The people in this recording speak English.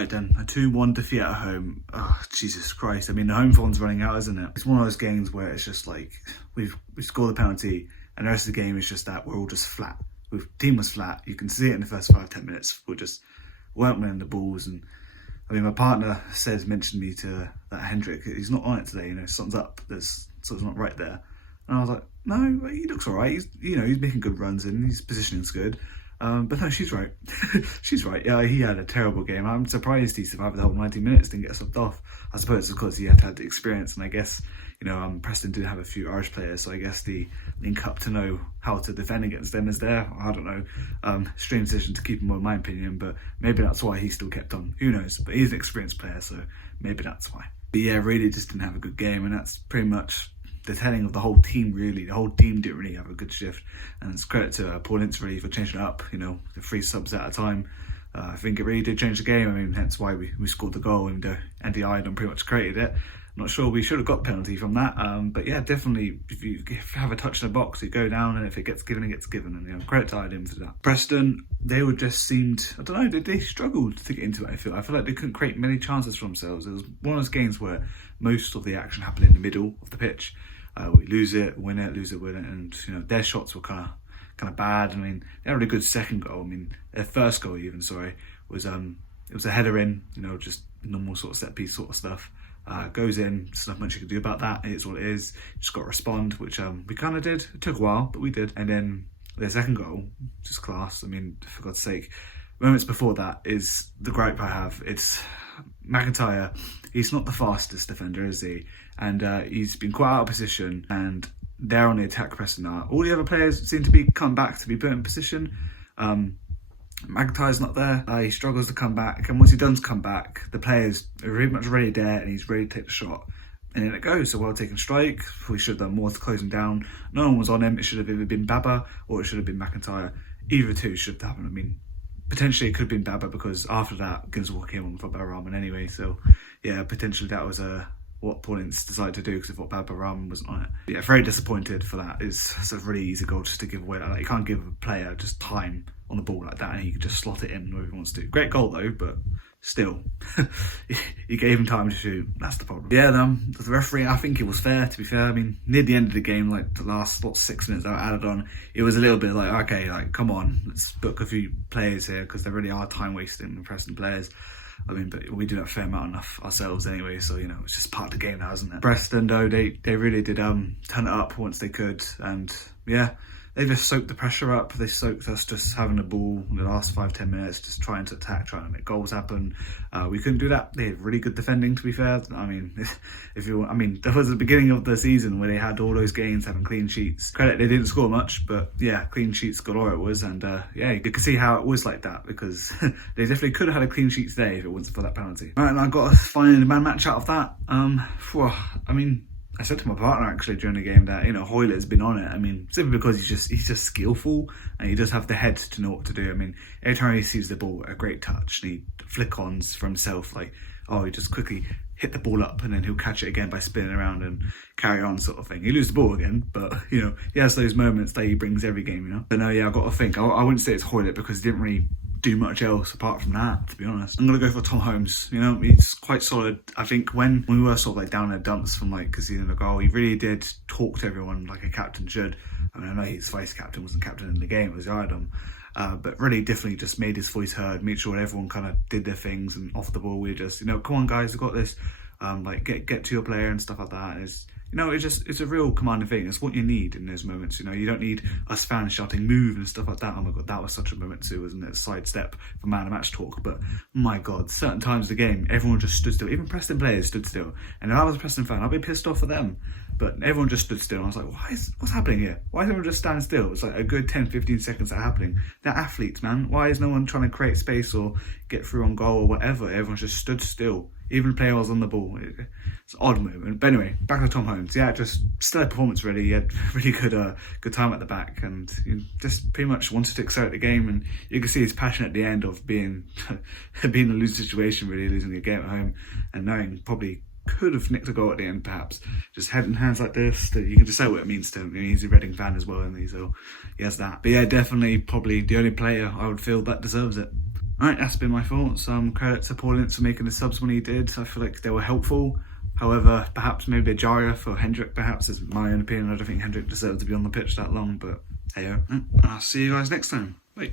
Right then, a 2-1 defeat at home. Oh, Jesus Christ. I mean, the home form's running out, isn't it? It's one of those games where it's just like, we score the penalty, and the rest of the game is just that we're all just flat. The team was flat. You can see it in the first 5-10 minutes. We just weren't winning the balls. And I mean, my partner mentioned me to that Hendrick. He's not on it today, something's up. There's something's not right there. And I was like, no, he looks all right. He's making good runs and his positioning's good. But no, she's right. She's right. Yeah, he had a terrible game. I'm surprised he survived the whole 90 minutes, didn't get subbed off. I suppose it's because he had had the experience, and I guess, Preston did have a few Irish players, so I guess the link up to know how to defend against them is there. I don't know. Strange decision to keep him on, in my opinion, but maybe that's why he still kept on. Who knows? But he's an experienced player, so maybe that's why. But yeah, really just didn't have a good game, and that's pretty much the telling of the whole team, really. The whole team didn't really have a good shift, and it's credit to Paul Ince really for changing it up, the 3 subs at a time. I think it really did change the game. I mean, hence why we scored the goal, and Andy Idon pretty much created it. I'm not sure we should have got the penalty from that, but yeah, definitely if you have a touch in the box, you go down, and if it gets given, it gets given, and credit to Idon for that. Preston, they were just seemed, I don't know, they struggled to get into it. I feel like they couldn't create many chances for themselves. It was one of those games where most of the action happened in the middle of the pitch. We lose it, win it, lose it, win it, and their shots were kind of bad. I mean, they had a really good second goal. I mean, their first goal even, was it was a header in, just normal sort of set piece sort of stuff. Goes in, there's not much you can do about that. It's what it is. Just got to respond, which we kind of did. It took a while, but we did. And then their second goal, just class. I mean, for God's sake, moments before that is the gripe I have. It's McIntyre. He's not the fastest defender, is he? And he's been quite out of position, and they're on the attack Preston now. All the other players seem to be come back to be put in position. McIntyre's not there. He struggles to come back, and once he does come back, the players are very much ready there, and he's ready to take the shot. And in it goes. A well-taken strike. We should have done more to close him down. No one was on him. It should have either been Baba or it should have been McIntyre. Either two should have happened. I mean, potentially it could have been Baba, because after that, Ginswalk came on for Baba anyway. So yeah, potentially that was what Paul Ince decided to do, because I thought Baba Rahman wasn't on it. Yeah, very disappointed for that. It's a really easy goal just to give away like that. You can't give a player just time on the ball like that, and he can just slot it in wherever he wants to. Great goal though, but still, you gave him time to shoot. That's the problem. Yeah, the referee, I think it was fair, to be fair. I mean, near the end of the game, like the last 6 minutes that were added on, it was a little bit like, okay, like come on, let's book a few players here, because there really are time wasting the Preston players. I mean, but we do that fair amount enough ourselves anyway, so it's just part of the game now, isn't it? Preston though, they really did turn it up once they could, and yeah, they just soaked the pressure up. They soaked us just having the ball in the last 5-10 minutes, just trying to attack, trying to make goals happen. We couldn't do that. They had really good defending, to be fair. I mean, that was the beginning of the season where they had all those games having clean sheets. Credit, they didn't score much, but yeah, clean sheets galore it was. And yeah, you could see how it was like that, because they definitely could have had a clean sheet today if it wasn't for that penalty. Right, and I got to find a man match out of that. I mean, I said to my partner actually during the game that Hoylett's been on it. I mean, simply because he's just skillful, and he does have the head to know what to do. I mean, every time he sees the ball, a great touch, and he flick-ons for himself, like, oh, he just quickly hit the ball up, and then he'll catch it again by spinning around and carry on, sort of thing. He loses the ball again, but he has those moments that he brings every game. But no, yeah, I've got to think. I wouldn't say it's Hoylett, because he didn't really do much else apart from that, to be honest. I'm gonna go for Tom Holmes. He's quite solid. I think when we were sort of like down in the dumps from like conceding a goal, he really did talk to everyone like a captain should. I mean, I know he's vice captain, wasn't captain in the game, it was Adam. But really definitely just made his voice heard, made sure everyone kind of did their things, and off the ball we just, come on guys, we've got this. Like get to your player and stuff like that. It's a real commanding thing. It's what you need in those moments. You don't need us fans shouting move and stuff like that. Oh my god, that was such a moment too, wasn't it? Sidestep for man of match talk. But my god, certain times of the game, everyone just stood still. Even Preston players stood still. And if I was a Preston fan, I'd be pissed off at them. But everyone just stood still. And I was like, what's happening here? Why is everyone just standing still? It's like a good 10-15 seconds that are happening. They're athletes, man. Why is no one trying to create space or get through on goal or whatever? Everyone just stood still. Even player was on the ball. It's an odd movement. But anyway, back to Tom Holmes. Yeah, just stellar performance really. He had really good time at the back, and he just pretty much wanted to excel at the game. And you can see his passion at the end of being in a losing situation, really losing a game at home, and knowing probably could have nicked a goal at the end, perhaps. Just head and hands like this, that you can just say what it means to him. He's a Reading fan as well, and so he has that. But yeah, definitely probably the only player I would feel that deserves it. Alright, that's been my thoughts. Credit to Paul Ince for making the subs when he did. I feel like they were helpful. However, perhaps maybe a jarrer for Hendrick, perhaps, is my own opinion. I don't think Hendrick deserved to be on the pitch that long, but hey, I'll see you guys next time. Bye.